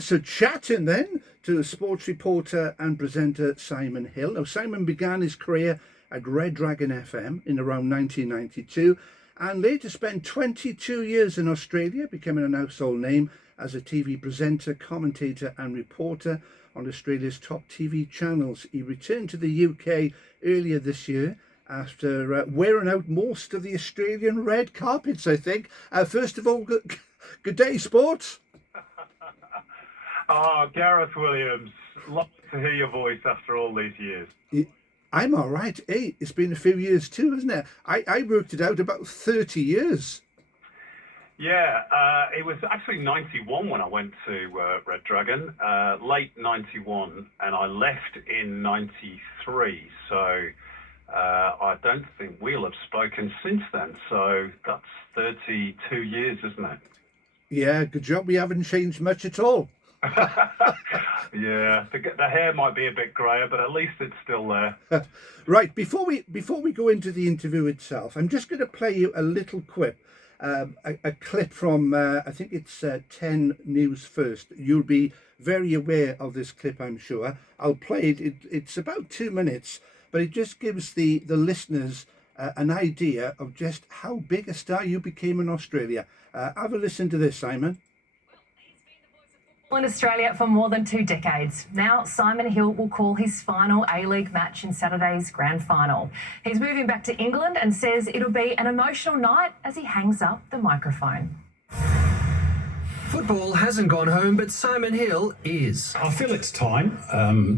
So chatting then to sports reporter and presenter Simon Hill. Now, Simon began his career at Red Dragon FM in around 1992 and later spent 22 years in Australia, becoming an household name as a TV presenter, commentator and reporter on Australia's top TV channels. He returned to the UK earlier this year after wearing out most of the Australian red carpets, I think. First of all, good day, sports. Gareth Williams, love to hear your voice after all these years. I'm all right. Hey, it's been a few years too, hasn't it? I worked it out about 30 years. Yeah, it was actually 91 when I went to Red Dragon, late 91, and I left in 93. So I don't think we'll have spoken since then. So that's 32 years, isn't it? Yeah, good job. We haven't changed much at all. Yeah, the hair might be a bit grayer, but at least it's still there. Right, before we go into the interview itself, I'm just going to play you a little clip, a clip from I think it's 10 News First. You'll be very aware of this clip, I'm sure. I'll play it. It's about 2 minutes, but it just gives the listeners an idea of just how big a star you became in Australia. Have a listen to this, Simon. In Australia for more than 2 decades. Now Simon Hill will call his final A-League match in Saturday's grand final. He's moving back to England and says it'll be an emotional night as he hangs up the microphone. Football hasn't gone home, but Simon Hill is. I feel it's time.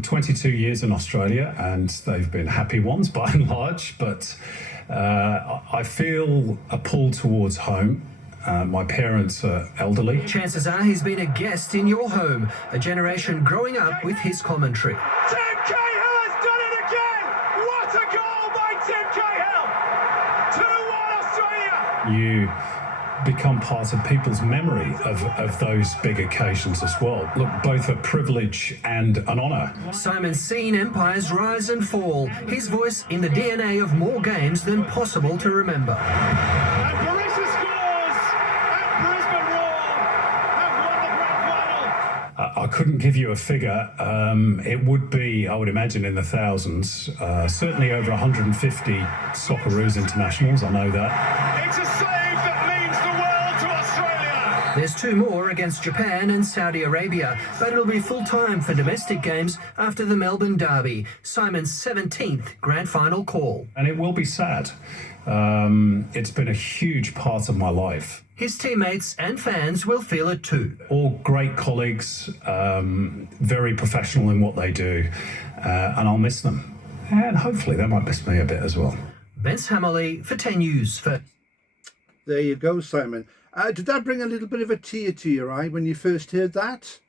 22 years in Australia, and they've been happy ones by and large, but I feel a pull towards home. My parents are elderly. Chances are he's been a guest in your home, a generation growing up with his commentary. Tim Cahill has done it again! What a goal by Tim Cahill! 2-1 Australia! You become part of people's memory of those big occasions as well. Look, both a privilege and an honour. Simon's seen empires rise and fall, his voice in the DNA of more games than possible to remember. I couldn't give you a figure. It would be, I would imagine, in the thousands. Certainly over 150 Socceroos internationals, I know that. It's a save that means the world to Australia! There's 2 more against Japan and Saudi Arabia, but it'll be full time for domestic games after the Melbourne Derby, Simon's 17th grand final call. And it will be sad. It's been a huge part of my life. His teammates and fans will feel it too. All great colleagues, very professional in what they do, and I'll miss them. And hopefully they might miss me a bit as well. Vince Hammerley for 10 News First. There you go, Simon. Did that bring a little bit of a tear to your eye when you first heard that?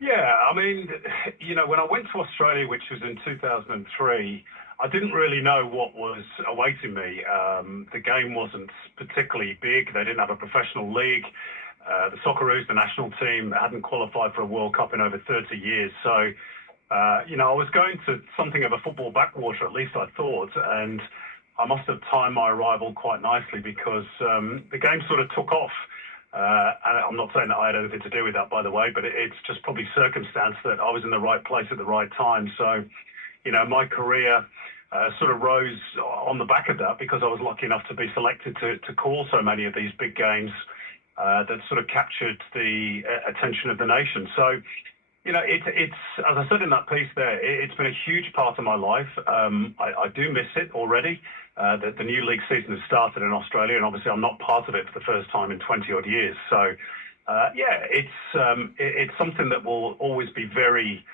Yeah, I mean, when I went to Australia, which was in 2003, I didn't really know what was awaiting me. The game wasn't particularly big. They didn't have a professional league. The Socceroos, the national team, hadn't qualified for a World Cup in over 30 years. So, I was going to something of a football backwater, at least I thought. And I must have timed my arrival quite nicely because the game sort of took off. And I'm not saying that I had anything to do with that, by the way, but it's just probably circumstance that I was in the right place at the right time. So, my career sort of rose on the back of that because I was lucky enough to be selected to call so many of these big games that sort of captured the attention of the nation. So, it's as I said in that piece there, it's been a huge part of my life. I do miss it already. The new league season has started in Australia, and obviously I'm not part of it for the first time in 20 odd years. So, it's something that will always be very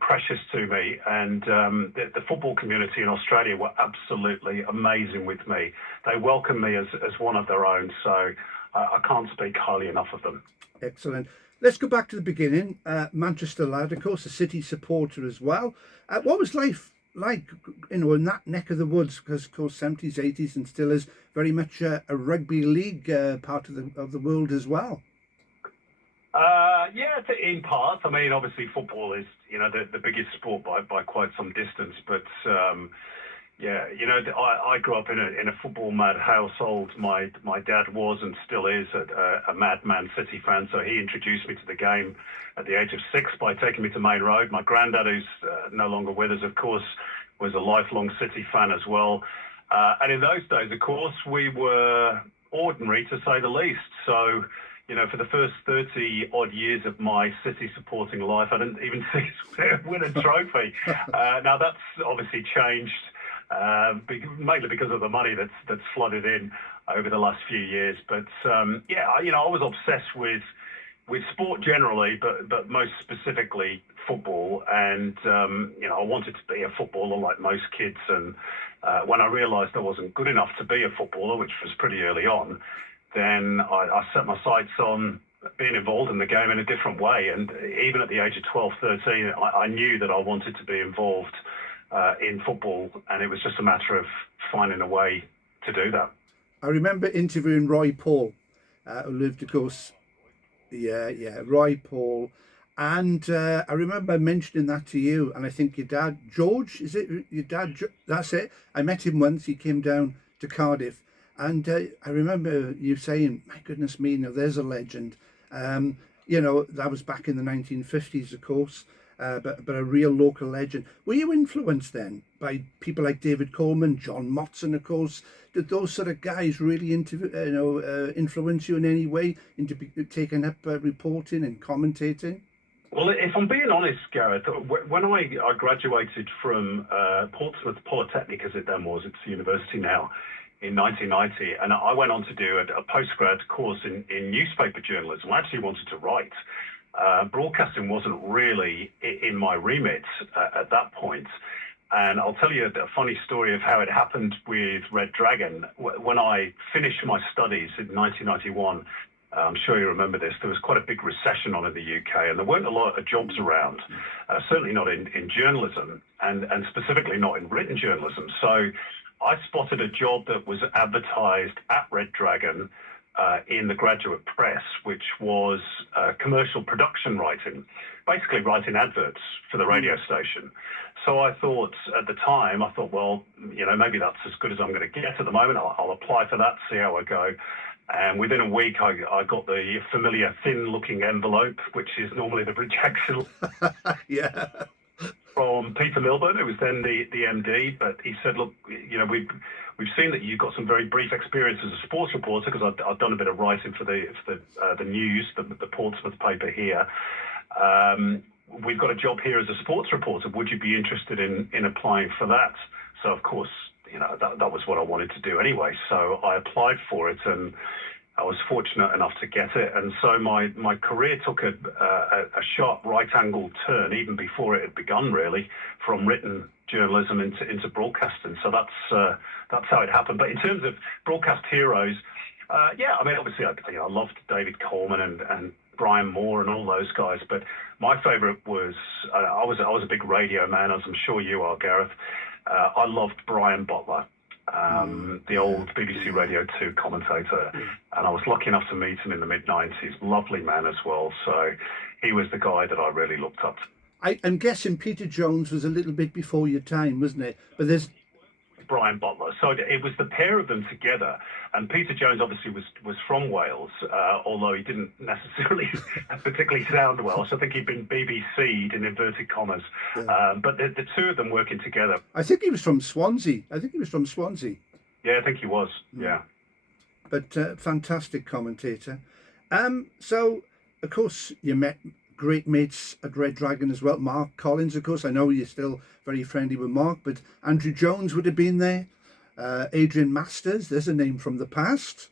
precious to me, and the football community in Australia were absolutely amazing with me. They welcomed me as one of their own, so I can't speak highly enough of them. Excellent. Let's go back to the beginning. Manchester lad, of course, a City supporter as well. What was life like, in that neck of the woods? Because, of course, 70s, 80s, and still is very much a rugby league part of the world as well. Yeah, in part. I mean, obviously football is, the biggest sport by quite some distance. But, Yeah, I grew up in a football mad household. My dad was and still is a madman City fan, so he introduced me to the game at the age of 6 by taking me to Main Road. My granddad, who's no longer with us, of course, was a lifelong City fan as well. And in those days, of course, we were ordinary to say the least. So, for the first 30 odd years of my City supporting life, I didn't even see us win a trophy. Now that's obviously changed. Mainly because of the money that's flooded in over the last few years. But I was obsessed with sport generally, but most specifically football. And I wanted to be a footballer like most kids. And when I realised I wasn't good enough to be a footballer, which was pretty early on, then I set my sights on being involved in the game in a different way. And even at the age of 12, 13, I knew that I wanted to be involved in football, and it was just a matter of finding a way to do that. I remember interviewing Roy Paul, who lived, of course, Roy Paul, and I remember mentioning that to you, and I think your dad, George, is it your dad? That's it. I met him once. He came down to Cardiff, and I remember you saying, "My goodness me, now there's a legend." That was back in the 1950s, of course. But a real local legend. Were you influenced then by people like David Coleman, John Motson, of course? Did those sort of guys really influence you in any way into taking up reporting and commentating? Well, if I'm being honest, Gareth, when I graduated from Portsmouth Polytechnic, as it then was, it's the university now, in 1990, and I went on to do a postgrad course in newspaper journalism. I actually wanted to write. Broadcasting wasn't really in my remit at that point. And I'll tell you a funny story of how it happened with Red Dragon. When I finished my studies in 1991, I'm sure you remember this, there was quite a big recession on in the UK, and there weren't a lot of jobs around, certainly not in journalism, and specifically not in written journalism. So I spotted a job that was advertised at Red Dragon in the graduate press, which was commercial production writing, basically writing adverts for the radio station. So I thought at the time, well, maybe that's as good as I'm going to get at the moment. I'll apply for that, see how I go. And within a week, I got the familiar thin-looking envelope, which is normally the rejection. Yeah. From Peter Milburn, who was then the MD, but he said, look, we've seen that you've got some very brief experience as a sports reporter, because I've done a bit of writing for the news, the Portsmouth paper here. We've got a job here as a sports reporter. Would you be interested in applying for that? So, of course, that was what I wanted to do anyway. So I applied for it, and I was fortunate enough to get it. And so my career took a sharp right-angled turn, even before it had begun, really, from written journalism into broadcasting. So that's how it happened. But in terms of broadcast heroes, obviously I loved David Coleman and Brian Moore and all those guys. But my favourite was I was a big radio man, as I'm sure you are, Gareth. I loved Brian Butler, the old BBC Radio 2 commentator, and I was lucky enough to meet him in the mid-90s. Lovely man as well. So he was the guy that I really looked up to. I'm guessing Peter Jones was a little bit before your time, wasn't it? But there's Brian Butler. So it was the pair of them together. And Peter Jones obviously was from Wales, although he didn't necessarily particularly sound Welsh. I think he'd been BBC'd in inverted commas. Yeah. But the two of them working together. I think he was from Swansea. Yeah, I think he was. Yeah. But fantastic commentator. So, of course, you met great mates at Red Dragon as well. Mark Collins, of course. I know you're still very friendly with Mark, but Andrew Jones would have been there. Adrian Masters, there's a name from the past.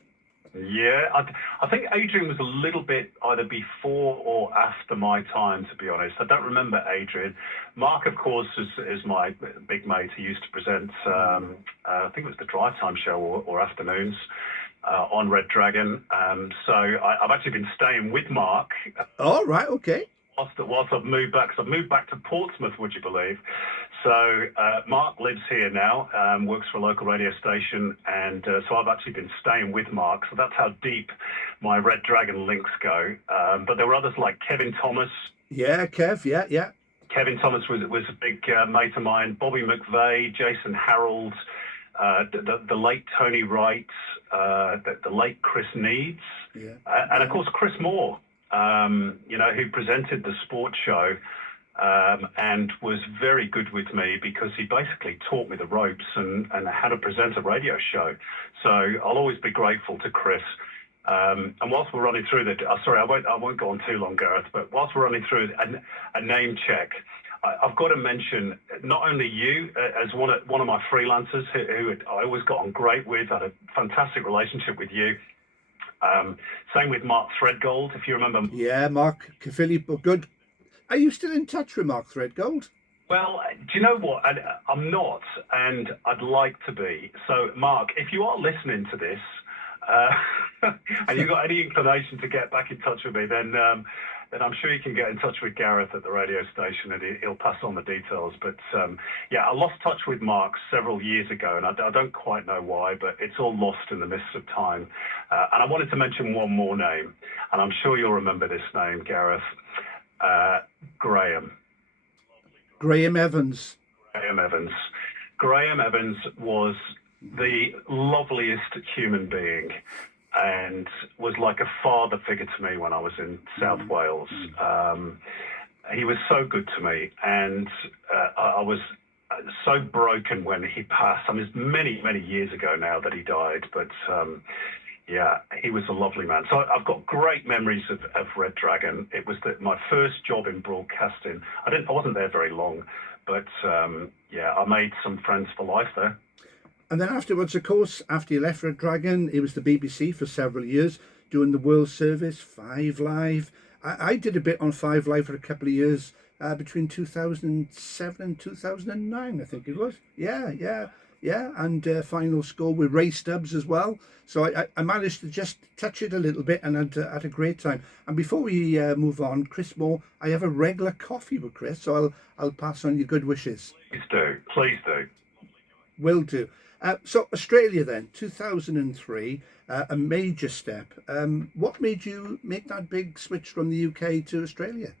Yeah, I think Adrian was a little bit either before or after my time, to be honest. I don't remember Adrian. Mark, of course, is my big mate. He used to present, I think it was the Drive Time show or afternoons on Red Dragon. So I've actually been staying with Mark. Oh, right, okay. Whilst I've moved back, because I've moved back to Portsmouth, would you believe? So Mark lives here now, works for a local radio station, and so I've actually been staying with Mark. So that's how deep my Red Dragon links go. But there were others like Kevin Thomas. Yeah, Kev, yeah. Kevin Thomas was a big mate of mine. Bobby McVeigh, Jason Harold, the late Tony Wright, the late Chris Needs, and of course Chris Moore, who presented the sports show. And was very good with me because he basically taught me the ropes and how to present a radio show. So I'll always be grateful to Chris. And whilst we're running through I won't go on too long, Gareth, but whilst we're running through a name check, I've got to mention not only you as one of my freelancers who I always got on great with, had a fantastic relationship with you. Same with Mark Threadgold, if you remember. Yeah, Mark Cavilli, good. Are you still in touch with Mark Threadgold? Well, do you know what? I'm not, and I'd like to be. So, Mark, if you are listening to this, and you've got any inclination to get back in touch with me, then I'm sure you can get in touch with Gareth at the radio station, and he'll pass on the details. But I lost touch with Mark several years ago, and I don't quite know why, but it's all lost in the mists of time. And I wanted to mention one more name, and I'm sure you'll remember this name, Gareth. Graham Evans. Graham Evans was the loveliest human being and was like a father figure to me when I was in South Wales. He was so good to me, and I was so broken when he passed. I mean, it's many, many years ago now that he died, but he was a lovely man. So I've got great memories of Red Dragon. It was my first job in broadcasting. I wasn't there very long, but I made some friends for life there. And then afterwards, of course, after you left Red Dragon, it was the BBC for several years, doing the World Service, 5 Live. I did a bit on 5 Live for a couple of years, between 2007 and 2009, I think it was. Yeah, and Final Score with Ray Stubbs as well. So I managed to just touch it a little bit and had a great time. And before we move on, Chris Moore, I have a regular coffee with Chris, so I'll pass on your good wishes. Please do. Will do. So Australia then, 2003, a major step. What made you make that big switch from the UK to Australia?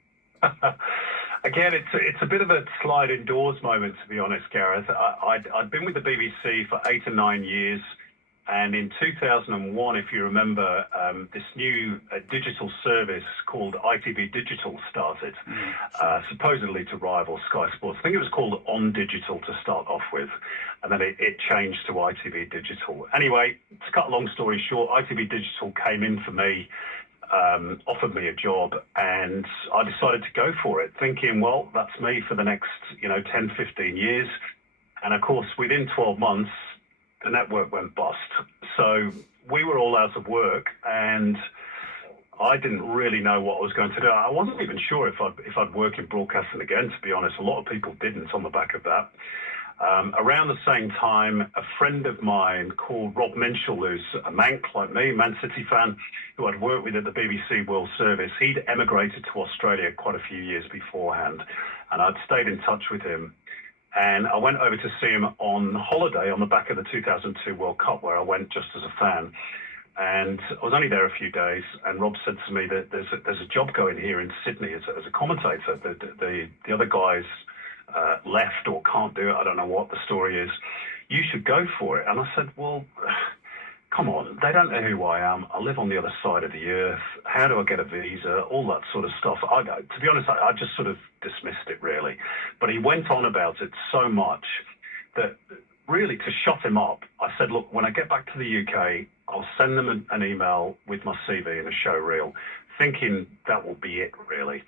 Again, it's a bit of a slide indoors moment, to be honest, Gareth. I'd been with the BBC for 8 or 9 years, and in 2001, if you remember, this new digital service called ITV Digital started, supposedly to rival Sky Sports. I think it was called On Digital to start off with, and then it changed to ITV Digital. Anyway, to cut a long story short, ITV Digital came in for me, offered me a job, and I decided to go for it, thinking, well, that's me for the next 10, 15 years. And of course, within 12 months, the network went bust. So we were all out of work, and I didn't really know what I was going to do. I wasn't even sure if I'd work in broadcasting again, to be honest. A lot of people didn't on the back of that. Around the same time, a friend of mine called Rob Minshall, who's a Manc like me, Man City fan, who I'd worked with at the BBC World Service, he'd emigrated to Australia quite a few years beforehand, and I'd stayed in touch with him. And I went over to see him on holiday on the back of the 2002 World Cup, where I went just as a fan. And I was only there a few days, and Rob said to me that there's a job going here in Sydney as a commentator. The other guys left or can't do it. I don't know what the story is. You should go for it. And I said, well, come on, they don't know who I am. I live on the other side of the earth. How do I get a visa? All that sort of stuff. To be honest, I just sort of dismissed it, really. But he went on about it so much that really, to shut him up, I said, look, when I get back to the UK, I'll send them an email with my CV and a show reel, thinking that will be it, really.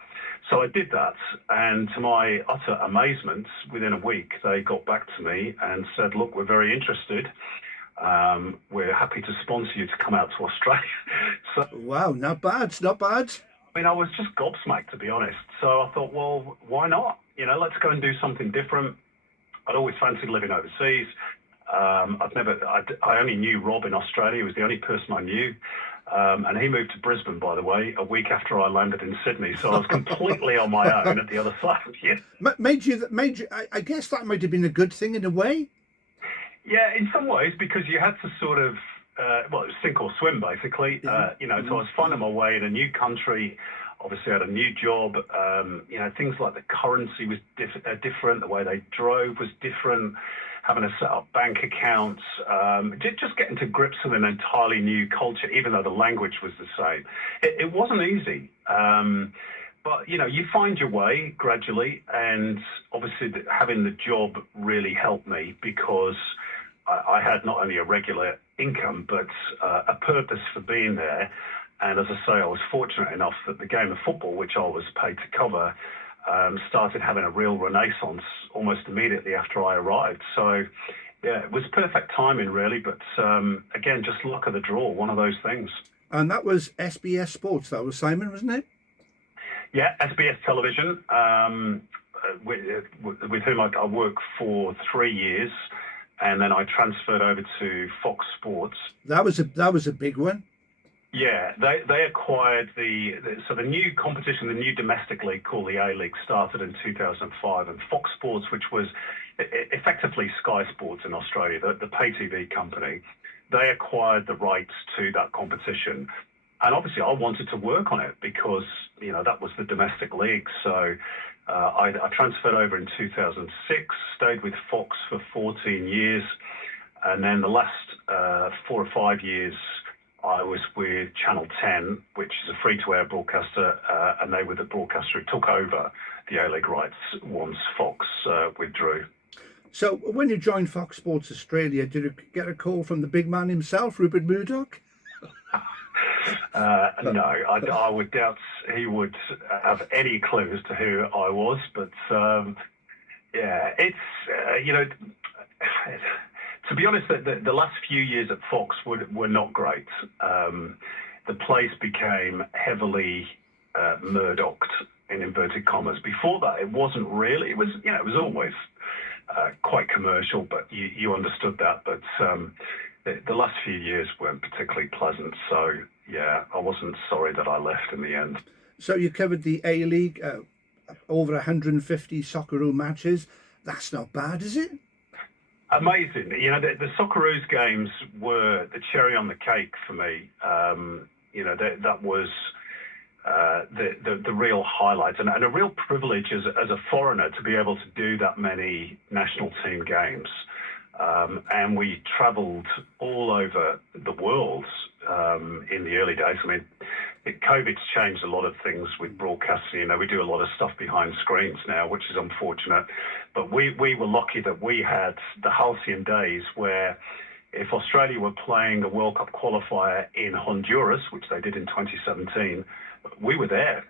So I did that, and to my utter amazement, within a week, they got back to me and said, look, we're very interested. We're happy to sponsor you to come out to Australia. So, wow, not bad. I mean, I was just gobsmacked, to be honest. So I thought, well, why not? Let's go and do something different. I'd always fancied living overseas. I only knew Rob in Australia. He was the only person I knew. And he moved to Brisbane, by the way, a week after I landed in Sydney. So I was completely on my own at the other side of it. Made you, I guess that might have been a good thing in a way. Yeah, in some ways, because you had to sort of, it was sink or swim, basically. So I was finding my way in a new country. Obviously, I had a new job. Things like the currency was different. The way they drove was different. Having to set up bank accounts, just getting to grips with an entirely new culture, even though the language was the same. It wasn't easy. But, you find your way gradually. And obviously having the job really helped me because I had not only a regular income, but a purpose for being there. And as I say, I was fortunate enough that the game of football, which I was paid to cover, started having a real renaissance almost immediately after I arrived. So, yeah, it was perfect timing, really. But again, just luck of the draw, one of those things. And that was SBS Sports, that was Simon, wasn't it? Yeah, SBS Television, with whom I worked for 3 years, and then I transferred over to Fox Sports. That was a big one. Yeah, they acquired the new competition, the new domestic league called the A-League, started in 2005, and Fox Sports, which was effectively Sky Sports in Australia, the pay TV company, they acquired the rights to that competition. And obviously I wanted to work on it because, that was the domestic league. So I transferred over in 2006, stayed with Fox for 14 years, and then the last 4 or 5 years, I was with Channel 10, which is a free-to-air broadcaster, and they were the broadcaster who took over the A-League rights once Fox withdrew. So when you joined Fox Sports Australia, did you get a call from the big man himself, Rupert Murdoch? No, I would doubt he would have any clue as to who I was. But, it's, to be honest, the last few years at Fox were not great. The place became heavily Murdocked, in inverted commas. Before that, it wasn't really. It was always quite commercial, but you understood that. But the last few years weren't particularly pleasant. So, yeah, I wasn't sorry that I left in the end. So you covered the A-League, over 150 Socceroo matches. That's not bad, is it? Amazing. The Socceroos games were the cherry on the cake for me. That was the real highlight and a real privilege as a foreigner to be able to do that many national team games. And we travelled all over the world in the early days. I mean, COVID's changed a lot of things with broadcasting. We do a lot of stuff behind screens now, which is unfortunate. But we were lucky that we had the halcyon days where if Australia were playing a World Cup qualifier in Honduras, which they did in 2017, we were there.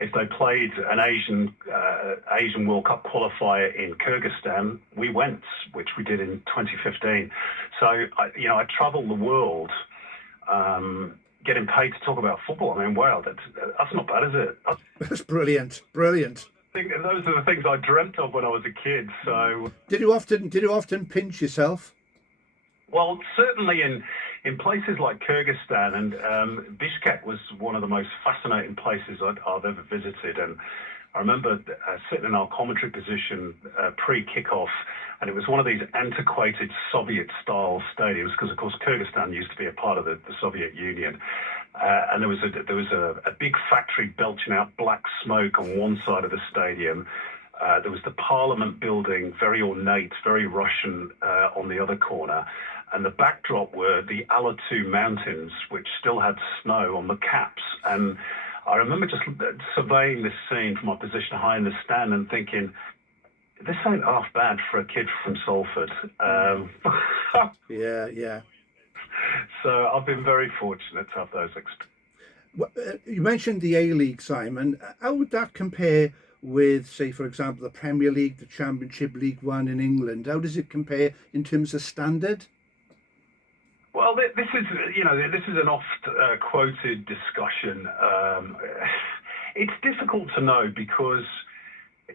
If they played an Asian World Cup qualifier in Kyrgyzstan, we went, which we did in 2015. So, I travel the world getting paid to talk about football. I mean, wow, that's not bad, is it? That's brilliant. Brilliant. I think those are the things I dreamt of when I was a kid. So, did you often pinch yourself? Well, certainly in places like Kyrgyzstan, and Bishkek was one of the most fascinating places I've ever visited. And I remember sitting in our commentary position pre-kickoff, and it was one of these antiquated Soviet-style stadiums because, of course, Kyrgyzstan used to be a part of the Soviet Union. And there was a big factory belching out black smoke on one side of the stadium. There was the Parliament building, very ornate, very Russian, on the other corner. And the backdrop were the Alatu Mountains, which still had snow on the caps. And I remember just surveying this scene from my position high in the stand and thinking, this ain't half bad for a kid from Salford. Yeah. So I've been very fortunate to have those experiences. Well, you mentioned the A-League, Simon. How would that compare with, say, for example, the Premier League, the Championship, League One in England? How does it compare in terms of standard? Well, this is an oft quoted discussion. It's difficult to know because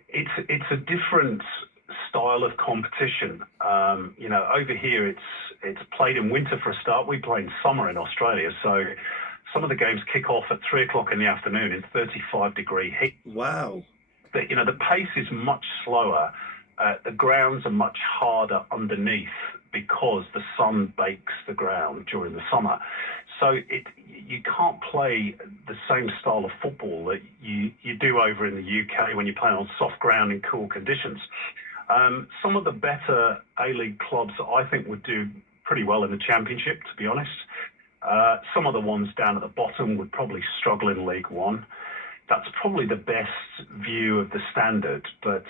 it's a different style of competition. Over here it's played in winter for a start. We play in summer in Australia, so some of the games kick off at 3:00 in the afternoon in 35-degree heat. Wow. The pace is much slower. The grounds are much harder underneath because the sun bakes the ground during the summer. So you can't play the same style of football that you do over in the UK when you're playing on soft ground in cool conditions. Some of the better A-League clubs, I think, would do pretty well in the Championship, to be honest. Some of the ones down at the bottom would probably struggle in League One. That's probably the best view of the standard. But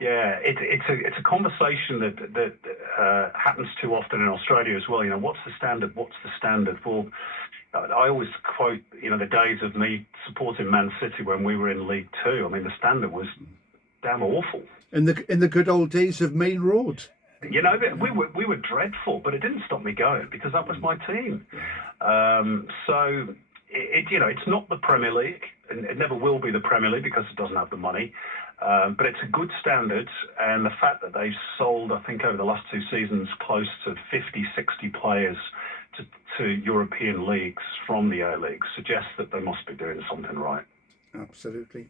yeah, it's a conversation that happens too often in Australia as well. You know, what's the standard? What's the standard? Well, I always quote, you know, the days of me supporting Man City when we were in League Two. I mean, the standard was damn awful. In the good old days of Main Road. You know, we were dreadful, but it didn't stop me going because that was my team. So you know, it's not the Premier League, and it never will be the Premier League because it doesn't have the money. But it's a good standard, and the fact that they've sold, I think, over the last 2 seasons, close to 50, 60 players to European leagues from the A-League suggests that they must be doing something right. Absolutely.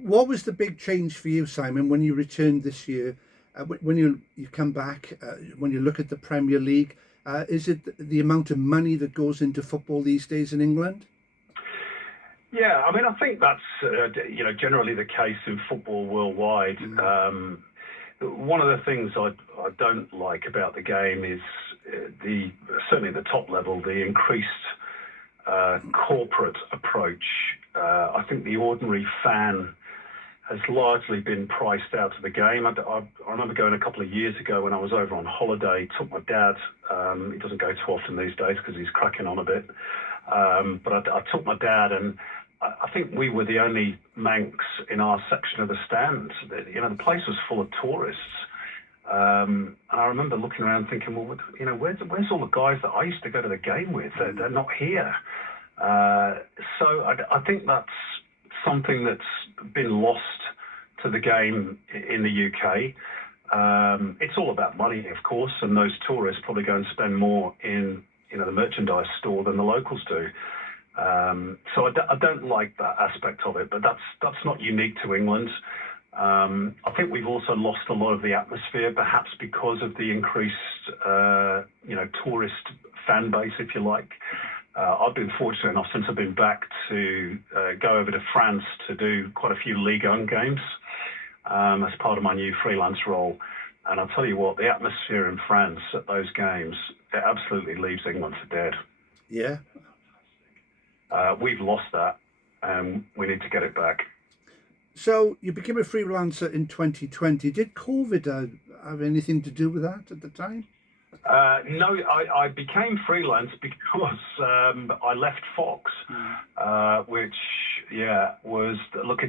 What was the big change for you, Simon, when you returned this year? When you come back, when you look at the Premier League, is it the amount of money that goes into football these days in England? Yeah, I mean, I think that's you know, generally the case in football worldwide. One of the things I don't like about the game is certainly the top level, the increased corporate approach. I think the ordinary fan has largely been priced out of the game. I remember going a couple of years ago when I was over on holiday, took my dad. He doesn't go too often these days because he's cracking on a bit. But I took my dad, and I think we were the only Manx in our section of the stand. You know, the place was full of tourists. And I remember looking around thinking, well, you know, where's all the guys that I used to go to the game with? They're not here. So I think that's something that's been lost to the game in the UK. It's all about money, of course, and those tourists probably go and spend more in, you know, the merchandise store than the locals do. So I don't like that aspect of it, but that's not unique to England. I think we've also lost a lot of the atmosphere, perhaps because of the increased, you know, tourist fan base, if you like. I've been fortunate enough since I've been back to go over to France to do quite a few Ligue 1 games as part of my new freelance role. And I'll tell you what, the atmosphere in France at those games, it absolutely leaves England for dead. Yeah. We've lost that, and we need to get it back. So you became a freelancer in 2020. Did COVID have anything to do with that at the time? No, I became freelance because I left Fox, which, yeah, was, look,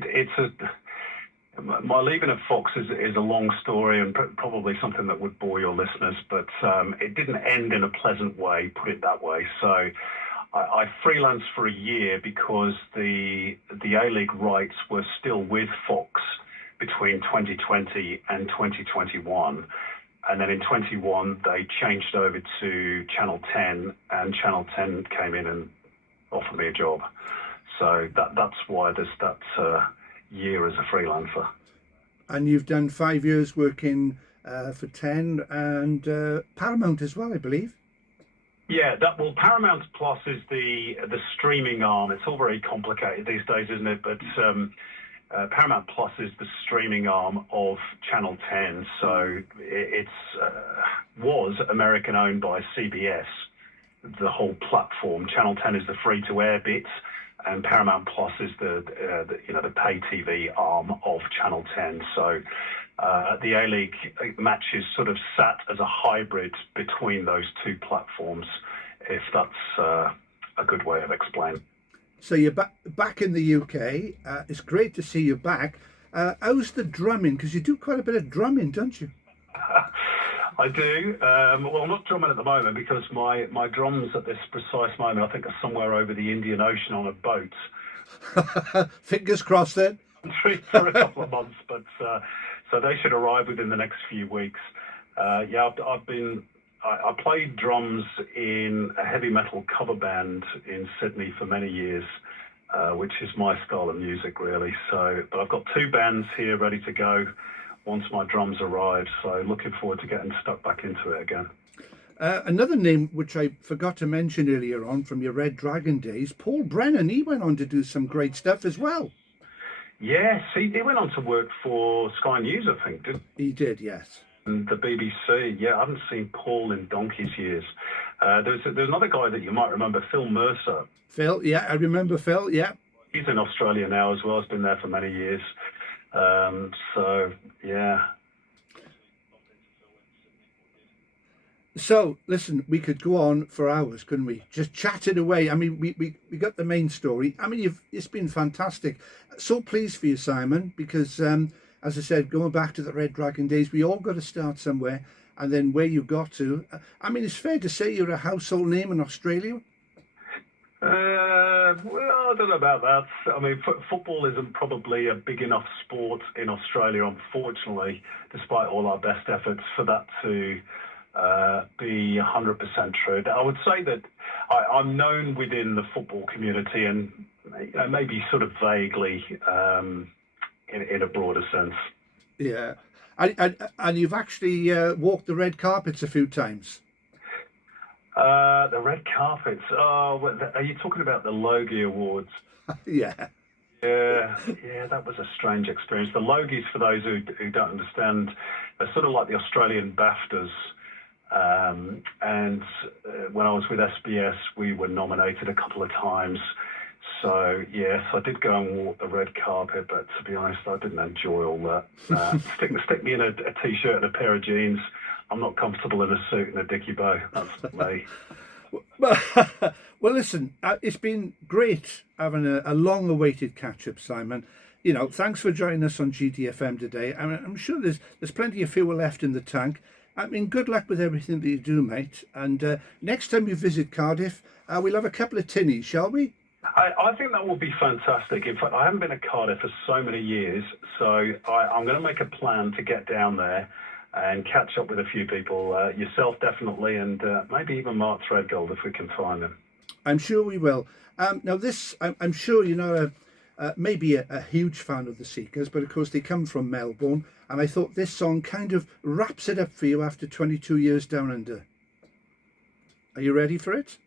my leaving of Fox is a long story and probably something that would bore your listeners, but it didn't end in a pleasant way, put it that way. So I freelanced for a year because the A-League rights were still with Fox between 2020 and 2021. And then in 21, they changed over to Channel 10, and Channel 10 came in and offered me a job. So that's why there's that year as a freelancer. And you've done 5 years working for 10 and Paramount as well, I believe. Yeah, well, Paramount Plus is the streaming arm. It's all very complicated these days, isn't it? But Paramount Plus is the streaming arm of Channel 10, so it's was American owned by CBS, the whole platform. Channel 10 is the free-to-air bit, and Paramount Plus is the pay TV arm of Channel 10. So the A-League matches sort of sat as a hybrid between those two platforms, if that's a good way of explaining. So you're back in the UK. It's great to see you back. How's the drumming? Because you do quite a bit of drumming, don't you? I do. Well, I'm not drumming at the moment because my drums at this precise moment, I think, are somewhere over the Indian Ocean on a boat. Fingers crossed then. For a couple of months, but so they should arrive within the next few weeks. Yeah, I played drums in a heavy metal cover band in Sydney for many years, which is my style of music, really. So, but I've got 2 bands here ready to go. once my drums arrive. So looking forward to getting stuck back into it again. Another name which I forgot to mention earlier on from your Red Dragon days, Paul Brennan. He went on to do some great stuff as well. Yes, he went on to work for Sky News, I think, didn't he? He did, yes. And the BBC. Yeah, I haven't seen Paul in donkey's years. There's another guy that you might remember, Phil Mercer. Phil, yeah, I remember Phil, yeah. He's in Australia now as well. He's been there for many years. So, yeah. So, listen, we could go on for hours, couldn't we? Just chatting away. I mean, we got the main story. I mean, it's been fantastic. So pleased for you, Simon, because, as I said, going back to the Red Dragon days, we all got to start somewhere. And then where you got to. I mean, it's fair to say you're a household name in Australia. Well, I don't know about that. I mean, football isn't probably a big enough sport in Australia, unfortunately, despite all our best efforts for that to be 100% true. I would say that I'm known within the football community and maybe sort of vaguely in a broader sense. Yeah. And you've actually walked the red carpets a few times. The red carpets. Oh, are you talking about the Logie Awards? Yeah. Yeah, that was a strange experience. The Logies, for those who don't understand, are sort of like the Australian BAFTAs. And when I was with SBS, we were nominated a couple of times. So, yes, I did go and walk the red carpet, but to be honest, I didn't enjoy all that. Stick me in a T-shirt and a pair of jeans. I'm not comfortable in a suit and a dicky bow. That's me. Well, listen, it's been great having a long-awaited catch-up, Simon. You know, thanks for joining us on GTFM today. I mean, I'm sure there's plenty of fuel left in the tank. I mean, good luck with everything that you do, mate. And next time you visit Cardiff, we'll have a couple of tinnies, shall we? I think that will be fantastic. In fact, I haven't been to Cardiff for so many years, so I'm going to make a plan to get down there and catch up with a few people, yourself definitely, and maybe even Mark Threadgold if we can find him. I'm sure we will. Now this, I'm sure you're not maybe a huge fan of the Seekers, but of course they come from Melbourne, and I thought this song kind of wraps it up for you after 22 years down under. Are you ready for it?